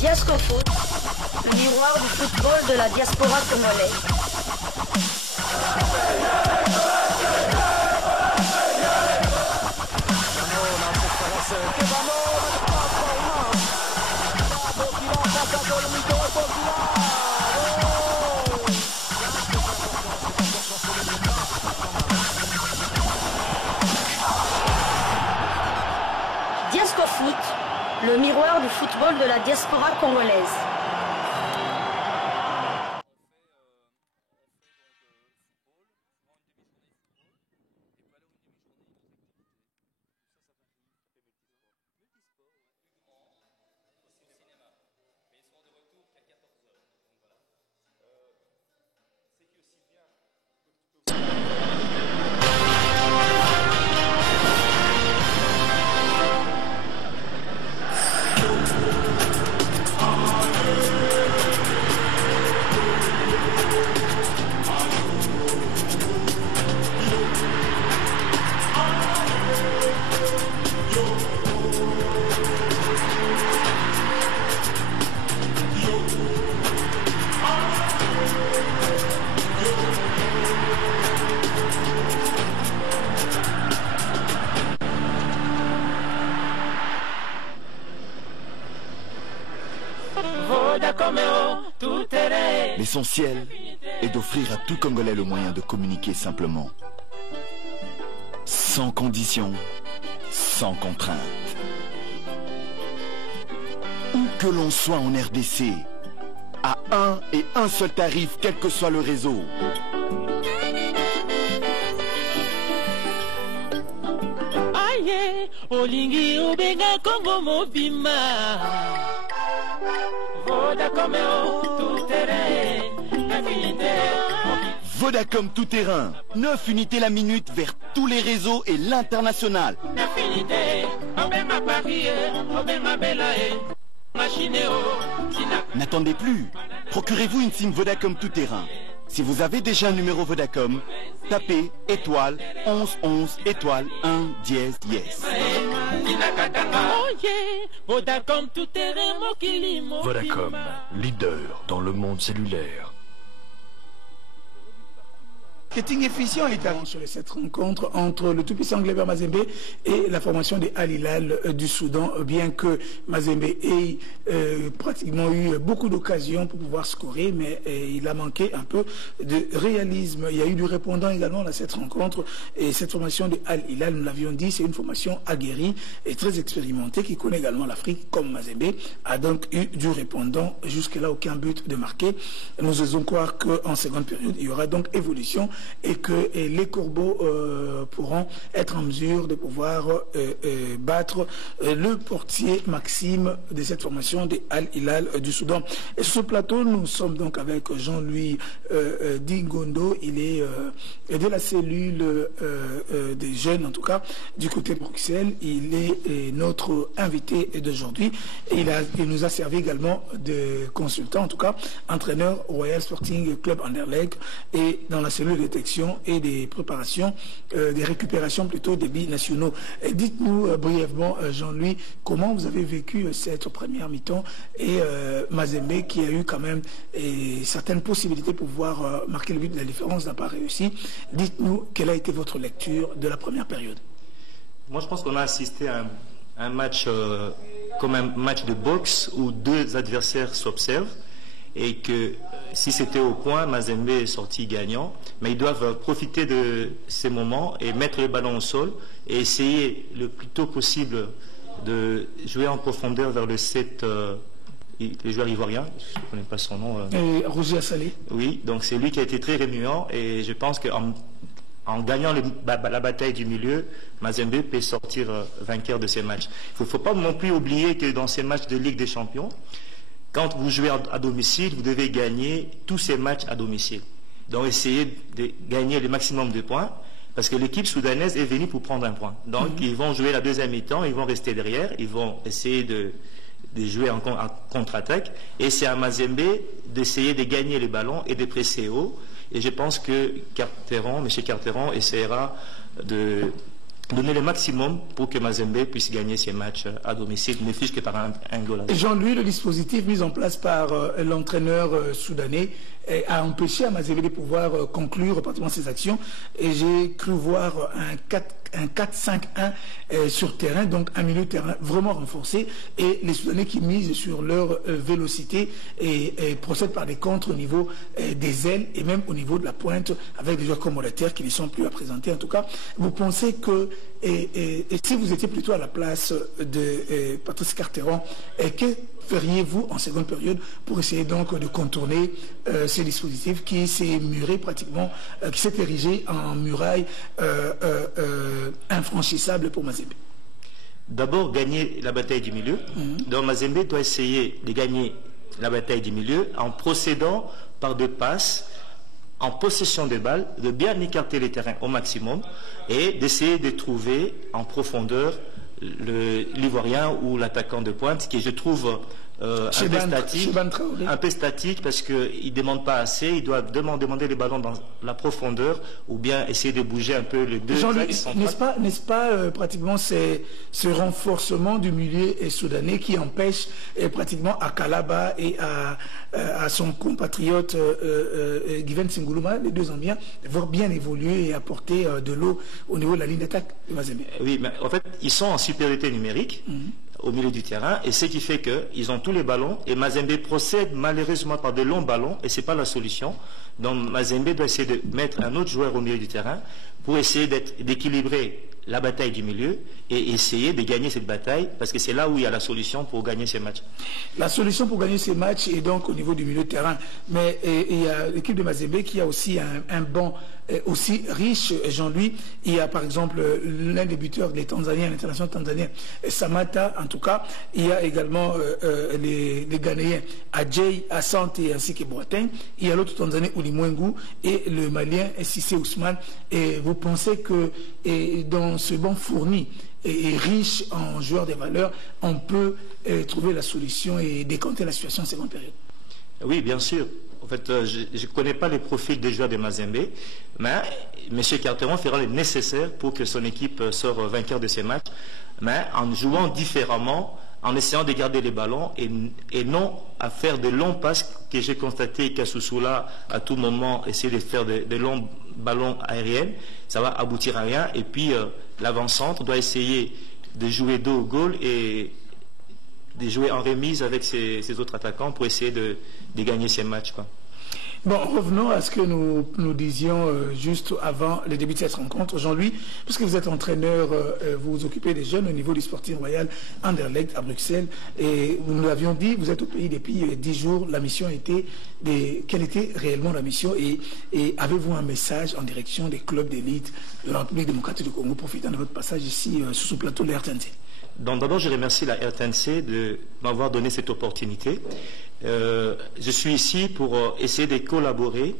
Diasco Foot, le miroir du football de la diaspora congolaise. Diasco Foot, le miroir du football de la diaspora congolaise. L'essentiel est d'offrir à tout Congolais le moyen de communiquer simplement. Sans condition, sans contrainte. Où que l'on soit en RDC, à un et un seul tarif, quel que soit le réseau. Aye, olingi obenga Congo mobima. Vodacom tout terrain, 9 unités la minute vers tous les réseaux et l'international. N'attendez plus, procurez-vous une SIM Vodacom tout terrain. Si vous avez déjà un numéro Vodacom, tapez étoile 11 11 étoile 1 dièse dièse. Vodacom, leader dans le monde cellulaire. Marketing efficient est sur cette rencontre entre le tout-puissant Gleba Mazembe et la formation des Al Hilal du Soudan, bien que Mazembe ait pratiquement eu beaucoup d'occasions pour pouvoir scorer, mais il a manqué un peu de réalisme. Il y a eu du répondant également à cette rencontre, et cette formation des Al Hilal, nous l'avions dit, c'est une formation aguerrie et très expérimentée qui connaît également l'Afrique comme Mazembe, a donc eu du répondant, jusque-là aucun but de marqué. Nous osons croire qu'en seconde période, il y aura donc évolution et que les Corbeaux pourront être en mesure de pouvoir battre le portier Maxime de cette formation des Al Hilal du Soudan. Et sur ce plateau, nous sommes donc avec Jean-Louis Dingondo. Il est de la cellule des jeunes, en tout cas, du côté de Bruxelles. Il est notre invité d'aujourd'hui et il nous a servi également de consultant, en tout cas, entraîneur au Royal Sporting Club Anderlecht et dans la cellule de détection et des préparations, des récupérations plutôt des binationaux. Dites-nous brièvement, Jean-Louis, comment vous avez vécu cette première mi-temps et Mazembe qui a eu quand même certaines possibilités pour pouvoir marquer le but de la différence n'a pas réussi. Dites-nous quelle a été votre lecture de la première période. Moi, je pense qu'on a assisté à un match comme un match de boxe où deux adversaires s'observent et que si c'était au point, Mazembe est sorti gagnant, mais ils doivent profiter de ces moments et mettre le ballon au sol et essayer le plus tôt possible de jouer en profondeur vers le 7, le joueur ivoirien, je ne connais pas son nom. Roger Assalé. Oui, donc c'est lui qui a été très remuant et je pense qu'en gagnant la bataille du milieu, Mazembe peut sortir vainqueur de ces matchs. Il ne faut pas non plus oublier que dans ces matchs de Ligue des Champions, quand vous jouez à domicile, vous devez gagner tous ces matchs à domicile. Donc essayez de gagner le maximum de points, parce que l'équipe soudanaise est venue pour prendre un point. Donc ils vont jouer la deuxième mi-temps, ils vont rester derrière, ils vont essayer de jouer en contre-attaque, et c'est à Mazembe d'essayer de gagner les ballons et de presser haut. Et je pense que M. Carteron essaiera de donner le maximum pour que Mazembe puisse gagner ses matchs à domicile, ne fût-ce que par un goal. Jean-Louis, le dispositif mis en place par l'entraîneur soudanais a empêché à Mazembe de pouvoir conclure pratiquement ses actions. Et j'ai cru voir un 4-5-1 sur terrain, donc un milieu de terrain vraiment renforcé. Et les Soudanais qui misent sur leur vélocité et procèdent par des contres au niveau des ailes et même au niveau de la pointe avec des joueurs comme Molater qui ne sont plus à présenter. En tout cas, vous pensez que, et si vous étiez plutôt à la place de Patrice Carteron, que feriez-vous en seconde période pour essayer donc de contourner ce dispositif qui s'est muré pratiquement, qui s'est érigé en muraille infranchissable pour Mazembe? D'abord, gagner la bataille du milieu. Donc Mazembe doit essayer de gagner la bataille du milieu en procédant par deux passes, en possession de balles, de bien écarter les terrains au maximum et d'essayer de trouver en profondeur l'Ivoirien ou l'attaquant de pointe qui, je trouve, un peu statique parce qu'il ne demande pas assez, il doit demander les ballons dans la profondeur ou bien essayer de bouger un peu les deux. N'est-ce pas pratiquement ce renforcement du milieu soudanais qui empêche pratiquement à Kalaba et à son compatriote Given Singuluma, les deux Zambiens, de voir bien évoluer et apporter de l'eau au niveau de la ligne d'attaque de Mazembe? Oui, mais en fait, ils sont en supériorité numérique. Au milieu du terrain, et ce qui fait qu'ils ont tous les ballons, et Mazembe procède malheureusement par de longs ballons, et ce n'est pas la solution. Donc Mazembe doit essayer de mettre un autre joueur au milieu du terrain pour essayer d'équilibrer la bataille du milieu et essayer de gagner cette bataille, parce que c'est là où il y a la solution pour gagner ces matchs. La solution pour gagner ces matchs est donc au niveau du milieu de terrain, mais il y a l'équipe de Mazembe qui a aussi un banc aussi riche, Jean-Louis. Il y a par exemple l'un des buteurs des Tanzaniens, l'international tanzanien, Samata en tout cas. Il y a également les Ghanéens, Adjei, Assante ainsi que Boateng. Il y a l'autre Tanzanien, Ulimwengu, et le Malien, Sissé Ousmane. Et vous pensez que dans ce banc fourni et riche en joueurs de valeur, on peut trouver la solution et décanter la situation en seconde période? Oui, bien sûr. En fait, je ne connais pas les profils des joueurs de Mazembe, mais M. Carteron fera le nécessaire pour que son équipe sorte vainqueur de ces matchs, mais en jouant différemment, en essayant de garder les ballons et non à faire de longs passes que j'ai constaté qu'Assoussoula, à tout moment, essaie de faire de longs ballons aériens. Ça va aboutir à rien. Et puis, l'avant-centre doit essayer de jouer dos au goal et de jouer en remise avec ses autres attaquants pour essayer de gagner ces matchs, quoi. Bon, revenons à ce que nous disions juste avant le début de cette rencontre. Jean-Louis, puisque vous êtes entraîneur, vous vous occupez des jeunes au niveau du Sporting Royal Anderlecht à Bruxelles, et nous l'avions dit, vous êtes au pays depuis 10 jours. La mission était quelle était réellement la mission, et avez-vous un message en direction des clubs d'élite de la République démocratique du Congo, profitant de votre passage ici sur ce plateau de la RTNC? Donc d'abord, je remercie la RTNC de m'avoir donné cette opportunité. Je suis ici pour essayer de collaborer,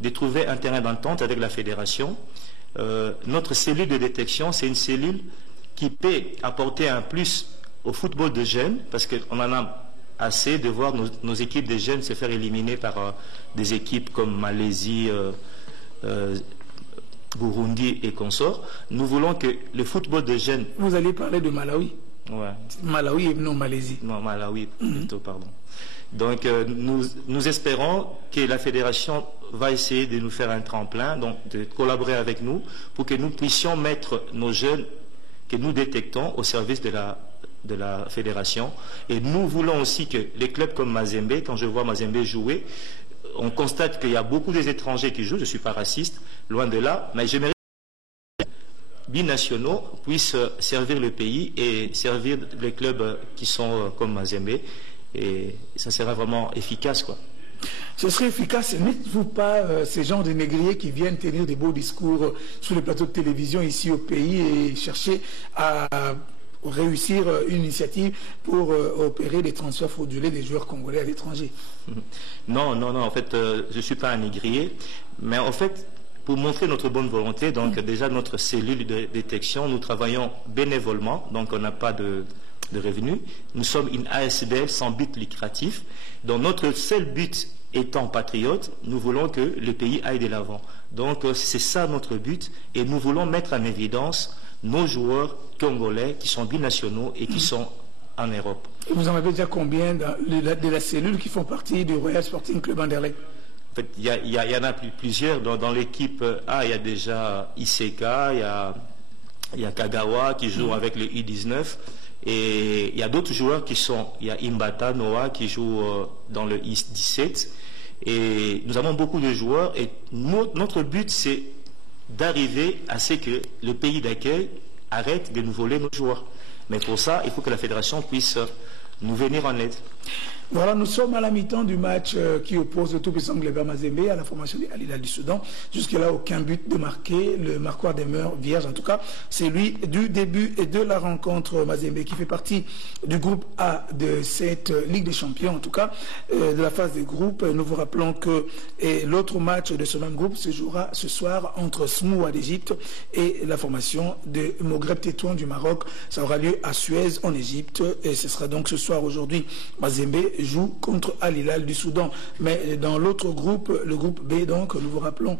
de trouver un terrain d'entente avec la fédération. Notre cellule de détection, c'est une cellule qui peut apporter un plus au football de jeunes, parce qu'on en a assez de voir nos équipes de jeunes se faire éliminer par des équipes comme Malaisie, Burundi et consorts. Nous voulons que le football de jeunes... Vous allez parler de Malawi? Ouais. Malawi et non Malaisie. Non, Malawi plutôt, pardon. Donc nous espérons que la fédération va essayer de nous faire un tremplin, donc de collaborer avec nous pour que nous puissions mettre nos jeunes que nous détectons au service de la fédération. Et nous voulons aussi que les clubs comme Mazembe, quand je vois Mazembe jouer, on constate qu'il y a beaucoup d'étrangers qui jouent. Je ne suis pas raciste, loin de là, mais j'aimerais que les binationaux puissent servir le pays et servir les clubs qui sont comme Mazembe. Et ça sera vraiment efficace, quoi. Ce serait efficace. N'êtes-vous pas ces gens de négriers qui viennent tenir des beaux discours sur les plateaux de télévision ici au pays et chercher à réussir une initiative pour opérer des transferts frauduleux des joueurs congolais à l'étranger? Non, en fait, je ne suis pas un négrier, mais en fait, pour montrer notre bonne volonté, donc déjà notre cellule de détection, nous travaillons bénévolement, donc on n'a pas de revenus. Nous sommes une ASBL sans but lucratif, dont notre seul but étant patriote, nous voulons que le pays aille de l'avant. Donc c'est ça notre but, et nous voulons mettre en évidence nos joueurs congolais qui sont binationaux et qui sont en Europe. Et vous en avez déjà combien de la cellule qui font partie du Royal Sporting Club Anderlecht? En fait, il y en a plusieurs. Dans l'équipe A, il y a déjà Iseka, il y a Kagawa qui joue avec le U19. Et il y a d'autres joueurs qui sont... Il y a Imbata Noah qui joue dans le U17. Et nous avons beaucoup de joueurs. Et notre but, c'est d'arriver à ce que le pays d'accueil arrête de nous voler nos joueurs. Mais pour ça, il faut que la fédération puisse nous venir en aide. Voilà, nous sommes à la mi-temps du match qui oppose le tout-puissant Gleba Mazembe à la formation de Al Hilal du Soudan. Jusque-là, aucun but de marqué. Le marquoir demeure vierge. En tout cas, c'est lui du début de la rencontre. Mazembe qui fait partie du groupe A de cette Ligue des Champions, en tout cas, de la phase des groupes. Nous vous rappelons que l'autre match de ce même groupe se jouera ce soir entre Smoua d'Égypte et la formation de Mogreb Tétouan du Maroc. Ça aura lieu à Suez en Égypte. Et ce sera donc ce soir aujourd'hui. Mazembe joue contre Al Hilal du Soudan. Mais dans l'autre groupe, le groupe B, donc, nous vous rappelons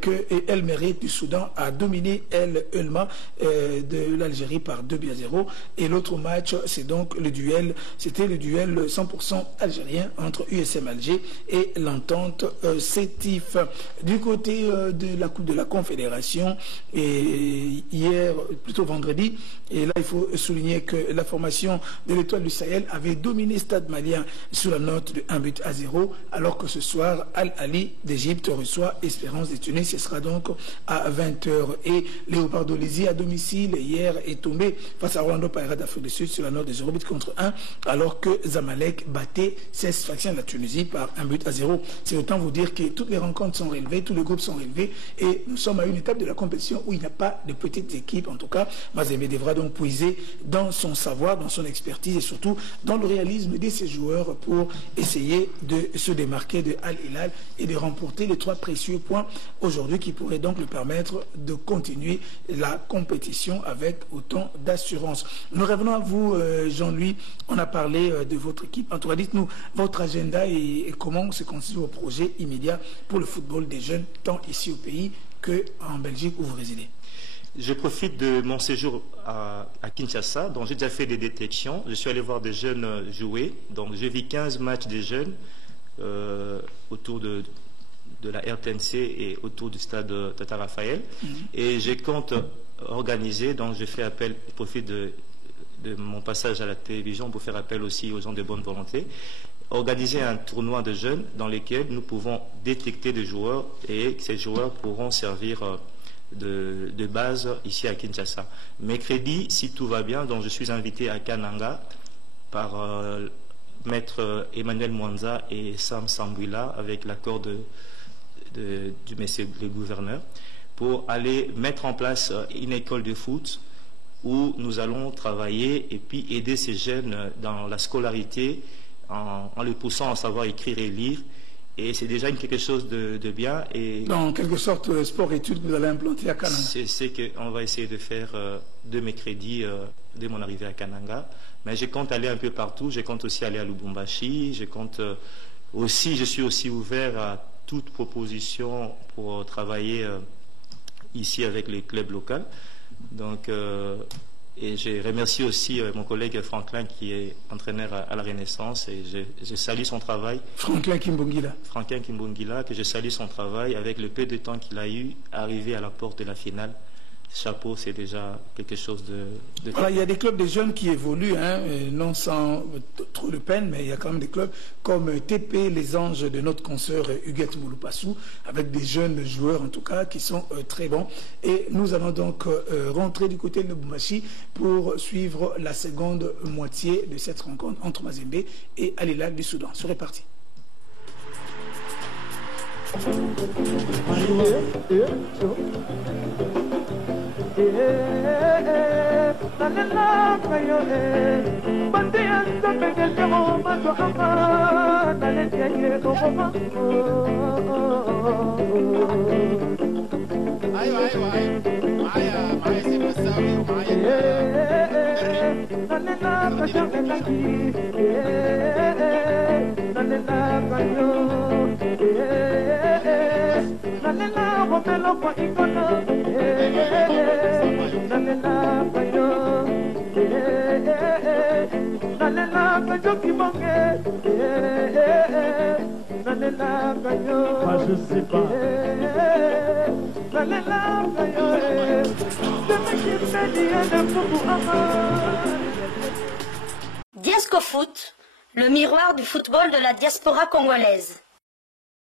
que El Mérite du Soudan a dominé El Ulma de l'Algérie par 2-0. Et l'autre match, c'est donc le duel, c'était le duel 100% algérien entre USM Alger et l'entente Sétif. Du côté de la Coupe de la Confédération, et hier, plutôt vendredi, et là il faut souligner que la formation de l'Étoile du Sahel avait dominé Stade Malien sur la note de 1-0, alors que ce soir, Al-Ali d'Égypte reçoit Espérance de Tunis. Ce sera donc à 20h. Et Léopardo Lézy à domicile, hier, est tombé face à Orlando Pirates d'Afrique du Sud sur la note de 0-1, alors que Zamalek battait 16 factions de la Tunisie par 1-0. C'est autant vous dire que toutes les rencontres sont relevées, tous les groupes sont relevés, et nous sommes à une étape de la compétition où il n'y a pas de petites équipes. En tout cas, Mazembe devra donc puiser dans son savoir, dans son expertise et surtout dans le réalisme de ses joueurs pour essayer de se démarquer de Al Hilal et de remporter les 3 précieux points aujourd'hui qui pourraient donc lui permettre de continuer la compétition avec autant d'assurance. Nous revenons à vous, Jean-Louis. On a parlé de votre équipe. En tout cas, dites-nous votre agenda et comment se constitue vos projets immédiats pour le football des jeunes, tant ici au pays qu'en Belgique où vous résidez. Je profite de mon séjour à Kinshasa, dont j'ai déjà fait des détections. Je suis allé voir des jeunes jouer. Donc j'ai vu 15 matchs des jeunes autour de la RTNC et autour du stade Tata Raphaël. Et je compte organiser, donc je fais appel, je profite de mon passage à la télévision pour faire appel aussi aux gens de bonne volonté, organiser un tournoi de jeunes dans lequel nous pouvons détecter des joueurs et ces joueurs pourront servir de base ici à Kinshasa. Mercredi, si tout va bien, donc je suis invité à Kananga par maître Emmanuel Mwanza et Sam Sambuila avec l'accord du monsieur le gouverneur pour aller mettre en place une école de foot où nous allons travailler et puis aider ces jeunes dans la scolarité en les poussant à savoir écrire et lire. Et c'est déjà quelque chose de bien. Et dans quelque sorte, sport-études que vous allez implanter à Kananga. C'est ce qu'on va essayer de faire de mercredi, dès mon arrivée à Kananga. Mais je compte aller un peu partout. Je compte aussi aller à Lubumbashi. Je compte aussi, je suis aussi ouvert à toute proposition pour travailler ici avec les clubs locaux. Donc, et je remercie aussi mon collègue Franklin qui est entraîneur à la Renaissance et je salue son travail. Franklin Kimbongila. Franklin Kimbongila, que je salue son travail avec le peu de temps qu'il a eu, arrivé à la porte de la finale. Chapeau, c'est déjà quelque chose de... Voilà, il y a des clubs de jeunes qui évoluent, non sans trop de peine, mais il y a quand même des clubs comme TP, les Anges de notre consoeur Huguette Mouloupassou, avec des jeunes joueurs en tout cas qui sont très bons. Et nous allons donc rentrer du côté de Lubumbashi pour suivre la seconde moitié de cette rencontre entre Mazembe et Al Hilal du Soudan. C'est reparti. nalela bomelo kwa ikono nalela kayo nalela kayo kibonge nalela kayo je sais pas nalela kayo Diasco Foot, le miroir du football de la diaspora congolaise.